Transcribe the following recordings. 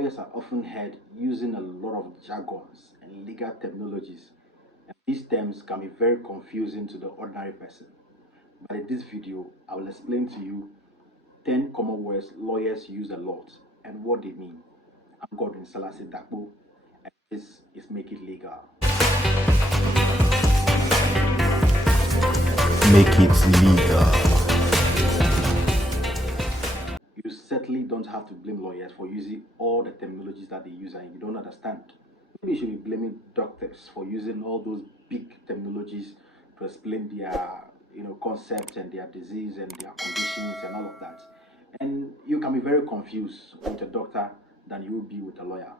lawyers are often heard using a lot of jargons and legal terminologies, and these terms can be very confusing to the ordinary person. But in this video, I will explain to you 10 common words lawyers use a lot and what they mean. I'm Godwin Selassie Dakbo, and this is Make It Legal. Make it legal. You certainly don't have to blame lawyers for using all the terminologies that they use and you don't understand. Maybe you should be blaming doctors for using all those big terminologies to explain their concepts and their disease and their conditions and all of that. And you can be very confused with a doctor than you will be with a lawyer.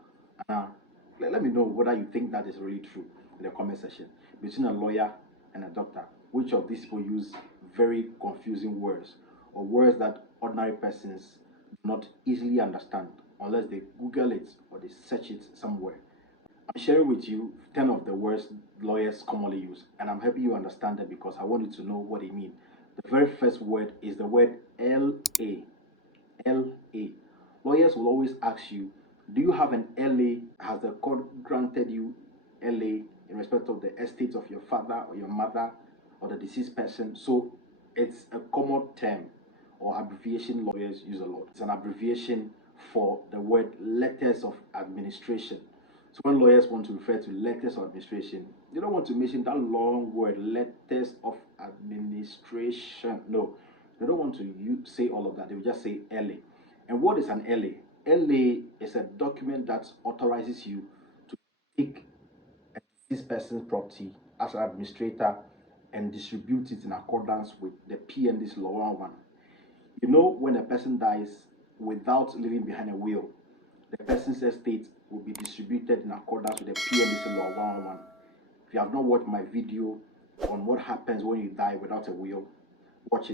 Let me know whether you think that is really true in the comment section. Between a lawyer and a doctor, which of these people use very confusing words or words that ordinary persons do not easily understand unless they Google it or they search it somewhere? I'm sharing with you 10 of the words lawyers commonly use, and I'm happy you understand them because I want you to know what they mean. The very first word is the word LA. LA. Lawyers will always ask you, do you have an LA? Has the court granted you LA in respect of the estate of your father or your mother or the deceased person? So it's a common term or abbreviation lawyers use a lot. It's an abbreviation for the word letters of administration. So when lawyers want to refer to letters of administration, they don't want to mention that long word, letters of administration. No, they don't want to say all of that. They will just say LA. And what is an LA? LA is a document that authorizes you to take this person's property as an administrator and distribute it in accordance with the PND's Law 101. You know, when a person dies without leaving behind a will, the person's estate will be distributed in accordance with the PND's Law 101. If you have not watched my video on what happens when you die without a will, watch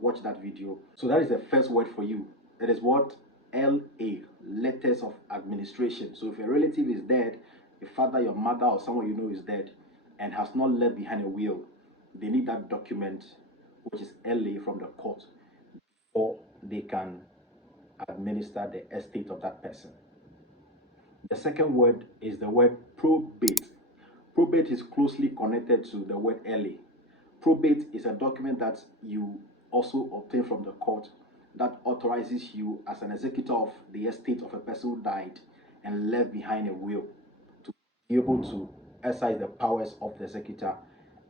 watch that video. So that is the first word for you. That is what? LA, letters of administration. So if a relative is dead, your father, your mother, or someone you know is dead and has not left behind a will, they need that document, which is LA, from the court before they can administer the estate of that person. The second word is the word probate. Probate is closely connected to the word LA. Probate is a document that you also obtain from the court that authorizes you as an executor of the estate of a person who died and left behind a will to be able to exercise the powers of the executor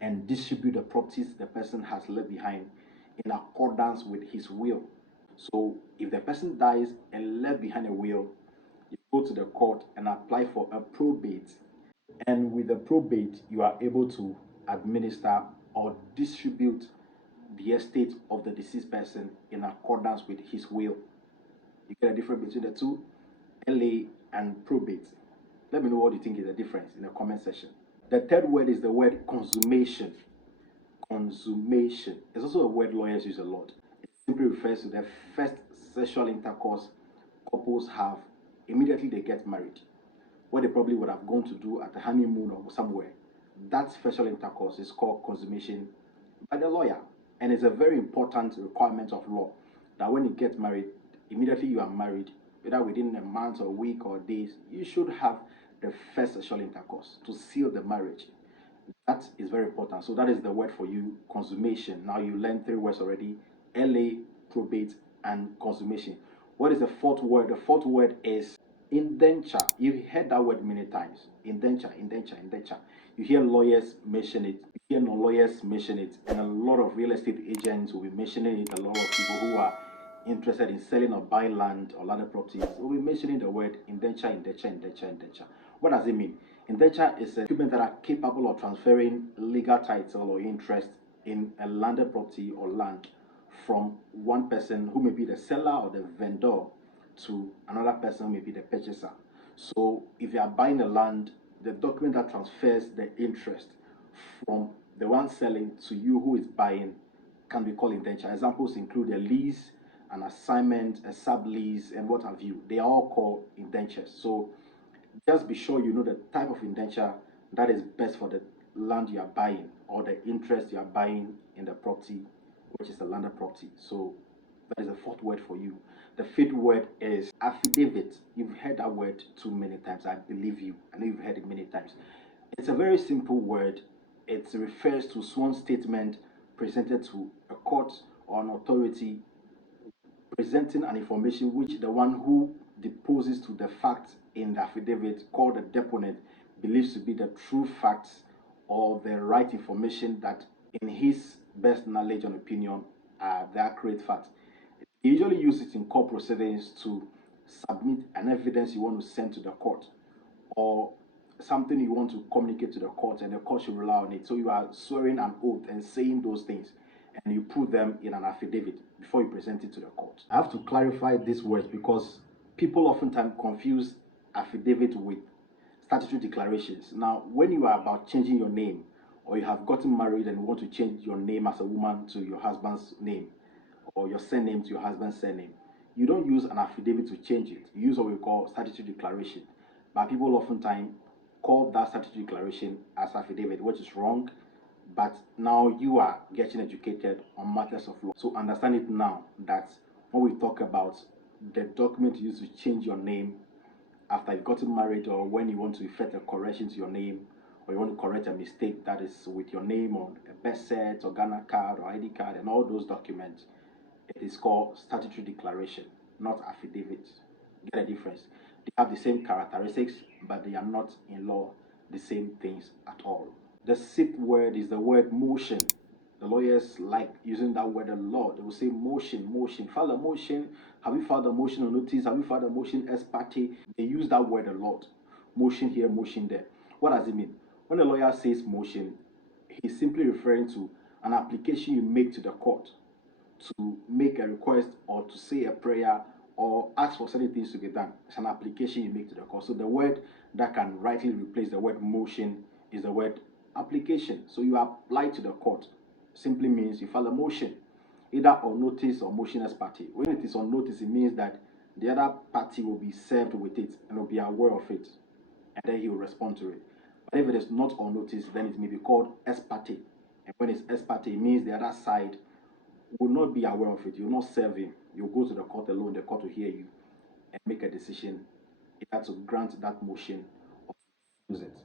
and distribute the properties the person has left behind in accordance with his will. So if the person dies and left behind a will, you go to the court and apply for a probate. And with the probate, you are able to administer or distribute the estate of the deceased person in accordance with his will. You get a difference between the two, LA and probate. Let me know what you think is the difference in the comment section. The third word is the word consummation. Consummation is also a word lawyers use a lot. It simply refers to the first sexual intercourse couples have immediately they get married, what they probably would have gone to do at the honeymoon or somewhere. That sexual intercourse is called consummation by the lawyer. And it's a very important requirement of law that when you get married, immediately you are married, whether within a month or a week or days, you should have the first sexual intercourse to seal the marriage. That is very important. So that is the word for you, consummation. Now you learned 3 words already: LA, probate, and consummation. What is the fourth word? The fourth word is indenture. You've heard that word many times. Indenture, indenture, indenture. You hear lawyers mention it. You hear non-lawyers mention it. And a lot of real estate agents will be mentioning it. A lot of people who are interested in selling or buying land or landed properties will be mentioning the word indenture, indenture, indenture, indenture. What does it mean? Indenture is a document that are capable of transferring legal title or interest in a landed property or land from one person who may be the seller or the vendor to another person who may be the purchaser. So if you are buying a land, the document that transfers the interest from the one selling to you who is buying can be called indenture. Examples include a lease, an assignment, a sublease, and what have you. They are all called indentures. So just be sure you know the type of indenture that is best for the land you are buying or the interest you are buying in the property, which is the landed property. So that is the fourth word for you. The fifth word is affidavit. You've heard that word too many times. I believe you. I know you've heard it many times. It's a very simple word. It refers to sworn statement presented to a court or an authority presenting an information which the one who deposes to the fact in the affidavit called the deponent believes to be the true facts or the right information that in his best knowledge and opinion are the accurate facts. You usually use it in court proceedings to submit an evidence you want to send to the court or something you want to communicate to the court and the court should rely on it. So you are swearing an oath and saying those things and you put them in an affidavit before you present it to the court. I have to clarify these words because people oftentimes confuse affidavit with statutory declarations. Now, when you are about changing your name or you have gotten married and you want to change your name as a woman to your husband's name or your surname to your husband's surname, you don't use an affidavit to change it. You use what we call statutory declaration. But people oftentimes call that statutory declaration as affidavit, which is wrong. But now you are getting educated on matters of law. So understand it now that when we talk about the document you use to change your name after you've gotten married or when you want to effect a correction to your name or you want to correct a mistake that is with your name on a birth cert or Ghana card or ID card and all those documents, it is called statutory declaration, not affidavit. Get a difference. They have the same characteristics, but they are not in law the same things at all. The sixth word is the word motion. The lawyers like using that word a lot. They will say motion, motion. File a motion. Have you filed a motion on notice? Have you filed a motion ex parte? They use that word a lot. Motion here, motion there. What does it mean? When a lawyer says motion, he's simply referring to an application you make to the court to make a request or to say a prayer or ask for certain things to be done. It's an application you make to the court. So the word that can rightly replace the word motion is the word application. So you apply to the court. Simply means you file a motion, either on notice or motion ex parte. When it is on notice, it means that the other party will be served with it and will be aware of it, and then he will respond to it. But if it is not on notice, then it may be called ex parte. And when it's ex parte, it means the other side will not be aware of it. You will not serve him. You'll go to the court alone. The court will hear you and make a decision either to grant that motion or use it.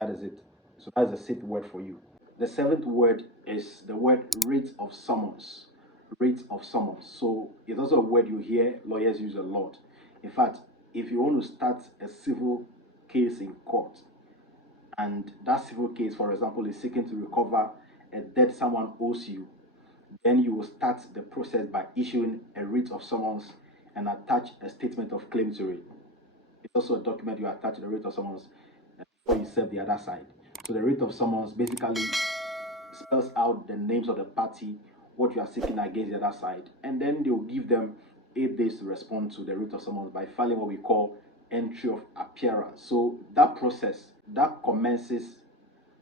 That is it. So that's the sixth word for you. The seventh word is the word writ of summons. Writ of summons. So it's also a word you hear lawyers use a lot. In fact, if you want to start a civil case in court, and that civil case, for example, is seeking to recover a debt someone owes you, then you will start the process by issuing a writ of summons and attach a statement of claim to it. It's also a document you attach to the writ of summons before you serve the other side. So the writ of summons basically spells out the names of the party, what you are seeking against the other side, and then they will give them 8 days to respond to the writ of summons by filing what we call entry of appearance. So that process that commences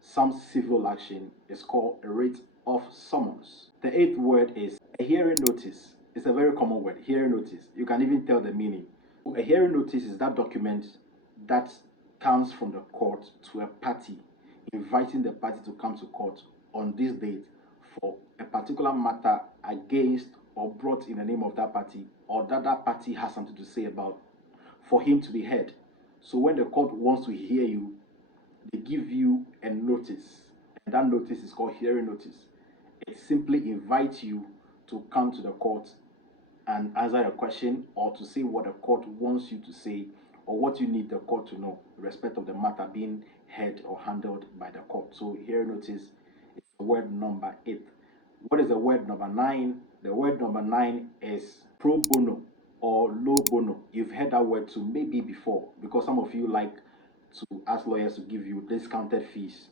some civil action is called a writ of summons. The eighth word is a hearing notice. It's a very common word, hearing notice. You can even tell the meaning. A hearing notice is that document that comes from the court to a party, inviting the party to come to court on this date for a particular matter against or brought in the name of that party, or that that party has something to say about, for him to be heard. So when the court wants to hear you, they give you a notice, and that notice is called hearing notice. It simply invites you to come to the court and answer a question or to say what the court wants you to say or what you need the court to know in respect of the matter being heard or handled by the court. So hearing notice is the word number 8. What is the word number 9? The word number 9 is pro bono or low bono. You've heard that word too maybe before, because some of you like to ask lawyers to give you discounted fees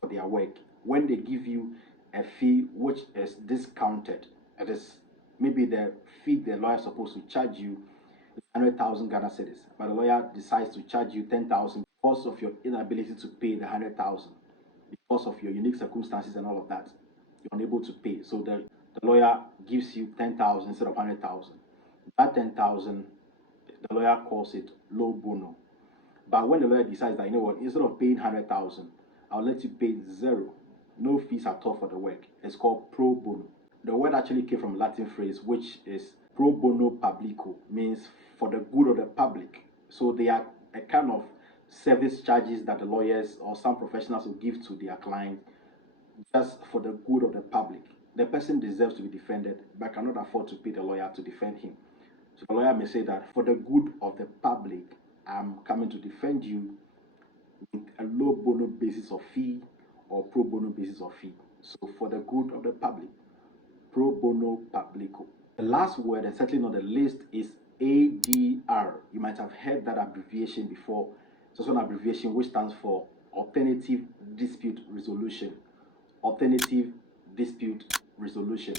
for their work. When they give you a fee which is discounted, it is maybe the fee the lawyer is supposed to charge you 100,000 Ghana cedis, but the lawyer decides to charge you 10,000 because of your inability to pay the 100,000, because of your unique circumstances and all of that. You're unable to pay, so the lawyer gives you 10,000 instead of 100,000. That 10,000, the lawyer calls it low bono. But when the lawyer decides that, you know what, instead of paying 100,000, I'll let you pay 0, no fees at all for the work, it's called pro bono. The word actually came from a Latin phrase which is pro bono publico means for the good of the public. So they are a kind of service charges that the lawyers or some professionals will give to their client just for the good of the public. The person deserves to be defended but cannot afford to pay the lawyer to defend him. So the lawyer may say that for the good of the public, I'm coming to defend you with a low bono basis of fee or pro bono basis of fee. So for the good of the public, pro bono publico. The last word, and certainly not the least, is ADR. You might have heard that abbreviation before. It's also an abbreviation which stands for Alternative Dispute Resolution. Alternative Dispute Resolution.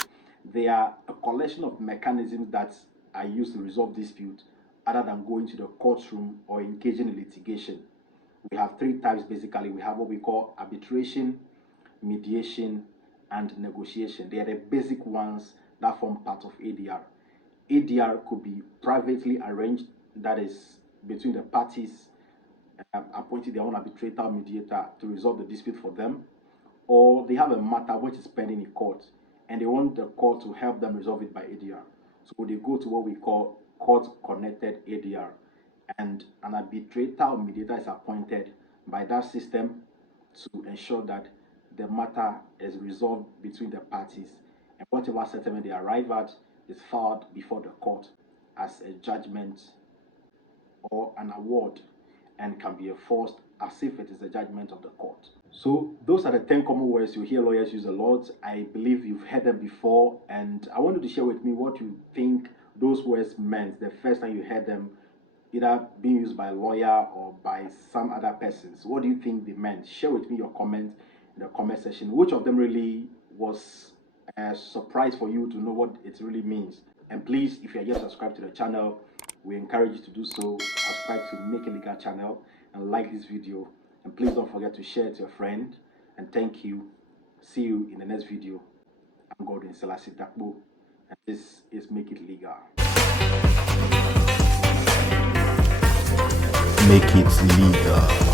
They are a collection of mechanisms that are used to resolve dispute other than going to the courtroom or engaging in litigation. We have three types basically. We have what we call arbitration, mediation, and negotiation. They are the basic ones that form part of ADR. ADR could be privately arranged, that is between the parties appointing their own arbitrator or mediator to resolve the dispute for them, or they have a matter which is pending in court and they want the court to help them resolve it by ADR. So they go to what we call court-connected ADR, and an arbitrator or mediator is appointed by that system to ensure that the matter is resolved between the parties, and whatever settlement they arrive at is filed before the court as a judgment or an award and can be enforced as if it is a judgment of the court. So those are the 10 common words you hear lawyers use a lot. I believe you've heard them before, and I want you to share with me what you think those words meant the first time you heard them, either being used by a lawyer or by some other persons. What do you think they meant? Share with me your comment in the comment section. Which of them really was a surprise for you to know what it really means? And please, if you are yet subscribed to the channel, we encourage you to do so. Subscribe to Make It Legal channel and like this video. And please don't forget to share it to your friend. And thank you. See you in the next video. I'm Godwin Selassie Dakbo, and this is Make It Legal. Make it legal.